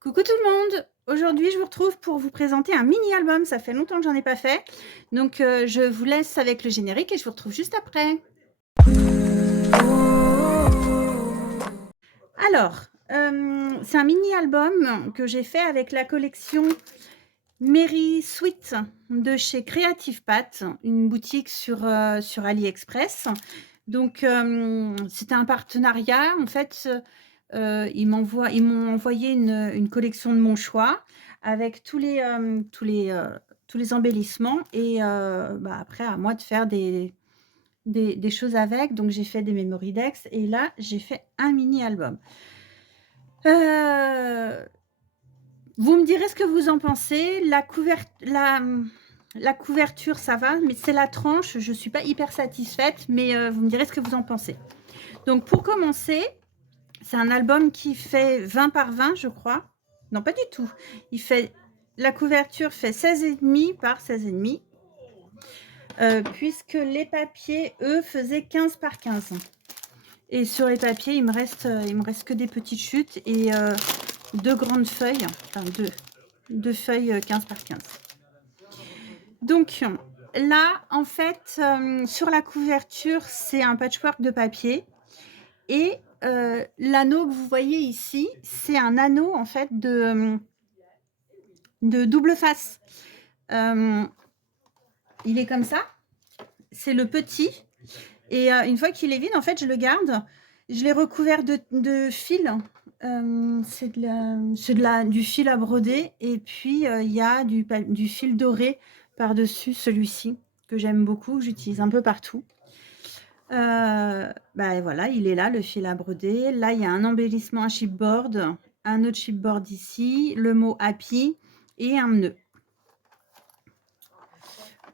Coucou tout le monde! Aujourd'hui, je vous retrouve pour vous présenter un mini-album. Ça fait longtemps que j'en ai pas fait. Donc, je vous laisse avec le générique et je vous retrouve juste après. Alors, c'est un mini-album que j'ai fait avec la collection Mary Sweet de chez Creative Pat, une boutique sur AliExpress. Donc, c'était un partenariat. En fait, ils m'ont envoyé une collection de mon choix avec tous les embellissements et après à moi de faire des choses avec. Donc j'ai fait des memory decks et là, j'ai fait un mini album. Vous me direz ce que vous en pensez. La couverture, ça va, mais c'est la tranche, je suis pas hyper satisfaite, mais vous me direz ce que vous en pensez. Donc pour commencer, c'est un album qui fait 20 par 20, je crois. Non, pas du tout. La couverture fait 16,5 par 16,5, puisque les papiers, eux, faisaient 15 par 15. Et sur les papiers, il me reste que des petites chutes et deux grandes feuilles, enfin deux feuilles 15 par 15. Donc là, en fait, sur la couverture, c'est un patchwork de papier. Et l'anneau que vous voyez ici, c'est un anneau en fait de double face. Il est comme ça, c'est le petit. Et une fois qu'il est vide, en fait, je le garde. Je l'ai recouvert de fil. Du fil à broder. Et puis, il y a du fil doré par-dessus celui-ci, que j'aime beaucoup, que j'utilise un peu partout. Voilà, il est là, le fil à broder. Là, il y a un embellissement, un chipboard, un autre chipboard ici, le mot happy et un nœud.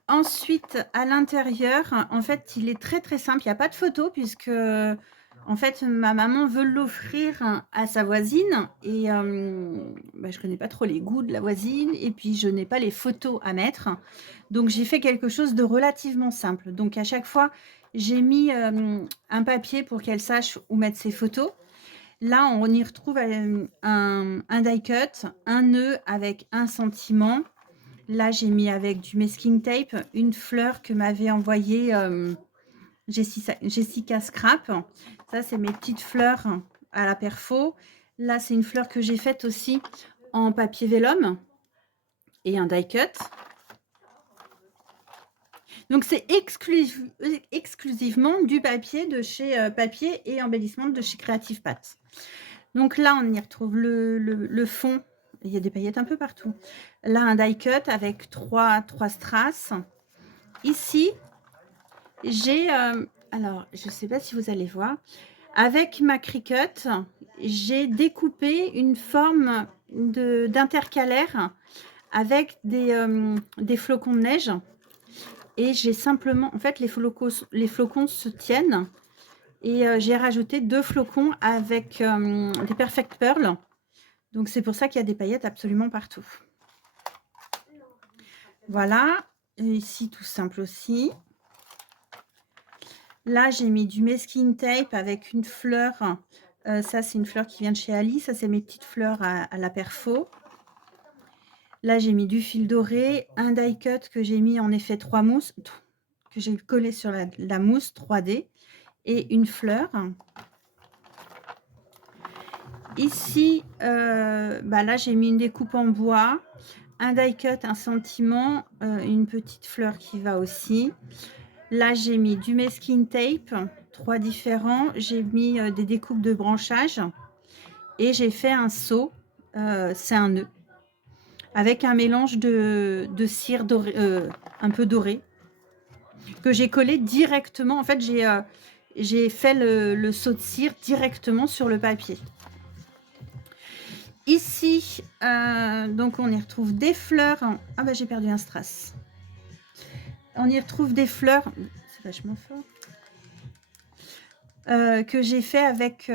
Ensuite, à l'intérieur, en fait, il est très très simple. Il n'y a pas de photo puisque, en fait, ma maman veut l'offrir à sa voisine et je ne connais pas trop les goûts de la voisine et puis je n'ai pas les photos à mettre. Donc, j'ai fait quelque chose de relativement simple. Donc, à chaque fois, j'ai mis un papier pour qu'elle sache où mettre ses photos. Là, on y retrouve un die cut, un nœud avec un sentiment. Là, j'ai mis avec du masking tape une fleur que m'avait envoyée Jessica Scrap. Ça, c'est mes petites fleurs à la perfo. Là, c'est une fleur que j'ai faite aussi en papier vélum et un die cut. Donc, c'est exclusivement du papier de chez Papier et Embellissement de chez Creative Pat. Donc là, on y retrouve le fond. Il y a des paillettes un peu partout. Là, un die cut avec trois strass. Ici, j'ai... alors, je ne sais pas si vous allez voir. Avec ma Cricut, j'ai découpé une forme d'intercalaire avec des flocons de neige. Et j'ai simplement... En fait, les flocons se tiennent. Et j'ai rajouté 2 flocons avec des Perfect Pearl. Donc, c'est pour ça qu'il y a des paillettes absolument partout. Voilà. Et ici, tout simple aussi. Là, j'ai mis du masking tape avec une fleur. Ça, c'est une fleur qui vient de chez Ali. Ça, c'est mes petites fleurs à la perfo. Là, j'ai mis du fil doré, un die cut que j'ai mis en effet 3 mousses, que j'ai collé sur la mousse 3D, et une fleur. Ici, là, j'ai mis une découpe en bois, un die cut, un sentiment, une petite fleur qui va aussi. Là, j'ai mis du masking tape, 3 différents. J'ai mis des découpes de branchage et j'ai fait un seau, c'est un nœud, avec un mélange de cire doré, un peu doré, que j'ai collé directement. En fait, j'ai fait le seau de cire directement sur le papier. Ici, donc on y retrouve des fleurs. Ah j'ai perdu un strass. On y retrouve des fleurs. C'est vachement fort. Que j'ai fait avec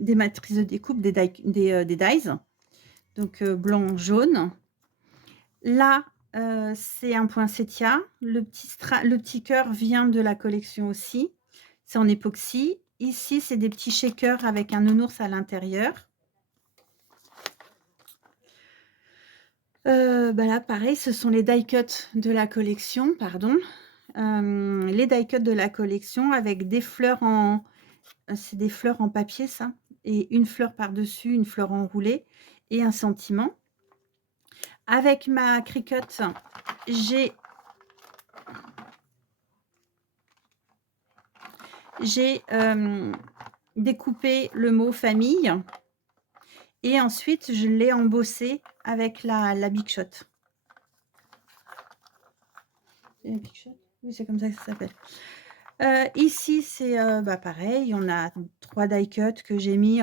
des matrices de découpe, des dies. Donc blanc, jaune. Là, c'est un poinsettia. Le petit cœur vient de la collection aussi. C'est en époxy. Ici, c'est des petits shakers avec un nounours à l'intérieur. Là, pareil, ce sont les die cuts de la collection, pardon. Les die cuts de la collection avec des fleurs en... c'est des fleurs en papier, ça. Et une fleur par-dessus, une fleur enroulée et un sentiment. Avec ma Cricut, j'ai découpé le mot famille et ensuite je l'ai embossé avec la Big Shot. C'est la Big Shot? Oui, c'est comme ça que ça s'appelle. Ici, c'est pareil, on a 3 die cuts que j'ai mis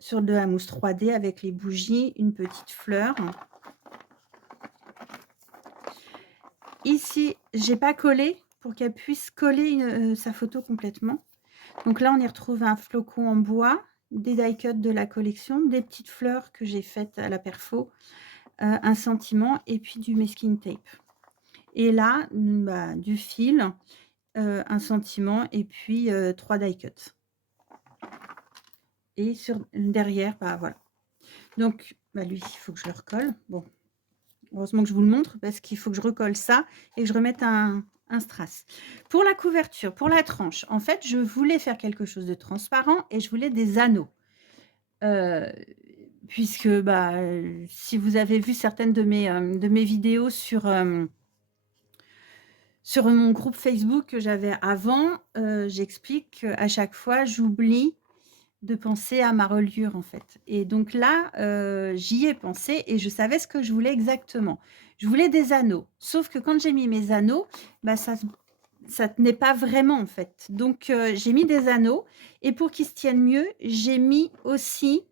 sur de la mousse 3D avec les bougies, une petite fleur. Ici, j'ai pas collé pour qu'elle puisse coller sa photo complètement. Donc là, on y retrouve un flocon en bois, des die cuts de la collection, des petites fleurs que j'ai faites à la perfo, un sentiment et puis du masking tape. Et là, du fil, un sentiment et puis 3 die cuts. Et derrière, voilà. Donc, lui, il faut que je le recolle. Bon, heureusement que je vous le montre parce qu'il faut que je recolle ça et que je remette un strass. Pour la couverture, pour la tranche, en fait, je voulais faire quelque chose de transparent et je voulais des anneaux. Puisque, si vous avez vu certaines de mes vidéos sur mon groupe Facebook que j'avais avant, j'explique qu'à chaque fois, j'oublie de penser à ma reliure, en fait. Et donc là, j'y ai pensé et je savais ce que je voulais exactement. Je voulais des anneaux, sauf que quand j'ai mis mes anneaux, ça tenait pas vraiment, en fait. Donc, j'ai mis des anneaux et pour qu'ils se tiennent mieux, j'ai mis aussi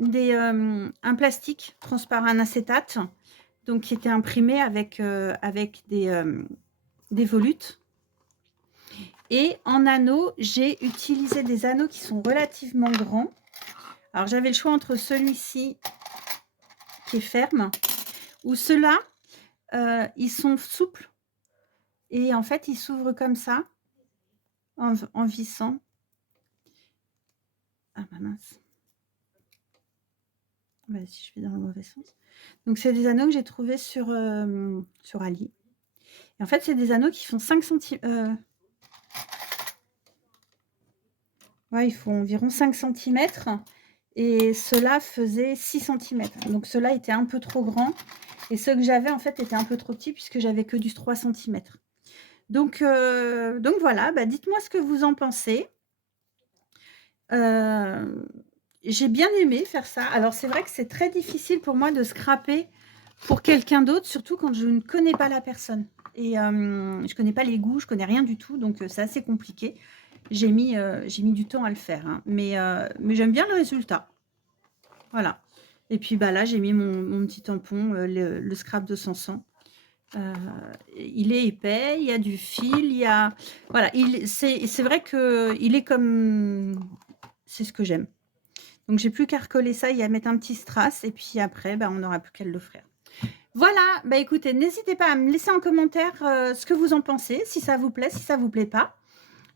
un plastique transparent, un acétate, donc qui était imprimé avec des volutes. Et en anneaux, j'ai utilisé des anneaux qui sont relativement grands. Alors, j'avais le choix entre celui-ci qui est ferme ou ceux-là, ils sont souples et en fait, ils s'ouvrent comme ça en vissant. Ah mince. Si je vais dans le mauvais sens. Donc, c'est des anneaux que j'ai trouvés sur Ali. Et en fait, c'est des anneaux qui font 5 cm. Ouais, ils font environ 5 cm. Et ceux-là faisaient 6 cm. Donc, ceux-là étaient un peu trop grands. Et ceux que j'avais, en fait, étaient un peu trop petits puisque j'avais que du 3 cm. Donc voilà, dites-moi ce que vous en pensez. J'ai bien aimé faire ça. Alors, c'est vrai que c'est très difficile pour moi de scraper pour quelqu'un d'autre, surtout quand je ne connais pas la personne. Et je ne connais pas les goûts, je ne connais rien du tout, donc c'est assez compliqué. J'ai mis du temps à le faire, hein, mais j'aime bien le résultat. Voilà. Et puis là, j'ai mis mon petit tampon, le scrap de Sansan. Il est épais, il y a du fil, il y a... Voilà, c'est vrai qu'il est comme... C'est ce que j'aime. Donc, j'ai plus qu'à recoller ça et à mettre un petit strass. Et puis après, on n'aura plus qu'à l'offrir. Voilà, écoutez, n'hésitez pas à me laisser en commentaire ce que vous en pensez, si ça vous plaît, si ça vous plaît pas.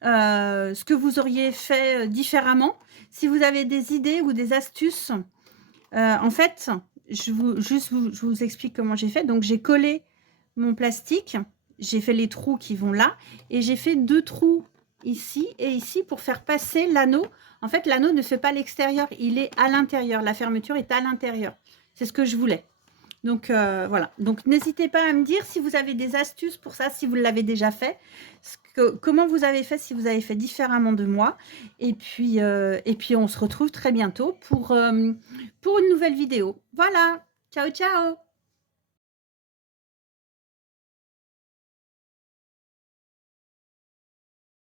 Ce que vous auriez fait différemment. Si vous avez des idées ou des astuces. En fait, je vous explique comment j'ai fait. Donc, j'ai collé mon plastique. J'ai fait les trous qui vont là. Et j'ai fait 2 trous ici et ici pour faire passer l'anneau. En fait, l'anneau ne fait pas l'extérieur. Il est à l'intérieur. La fermeture est à l'intérieur. C'est ce que je voulais. Donc, voilà. Donc, n'hésitez pas à me dire si vous avez des astuces pour ça, si vous l'avez déjà fait. Comment vous avez fait, si vous avez fait différemment de moi. Et puis on se retrouve très bientôt pour une nouvelle vidéo. Voilà. Ciao, ciao.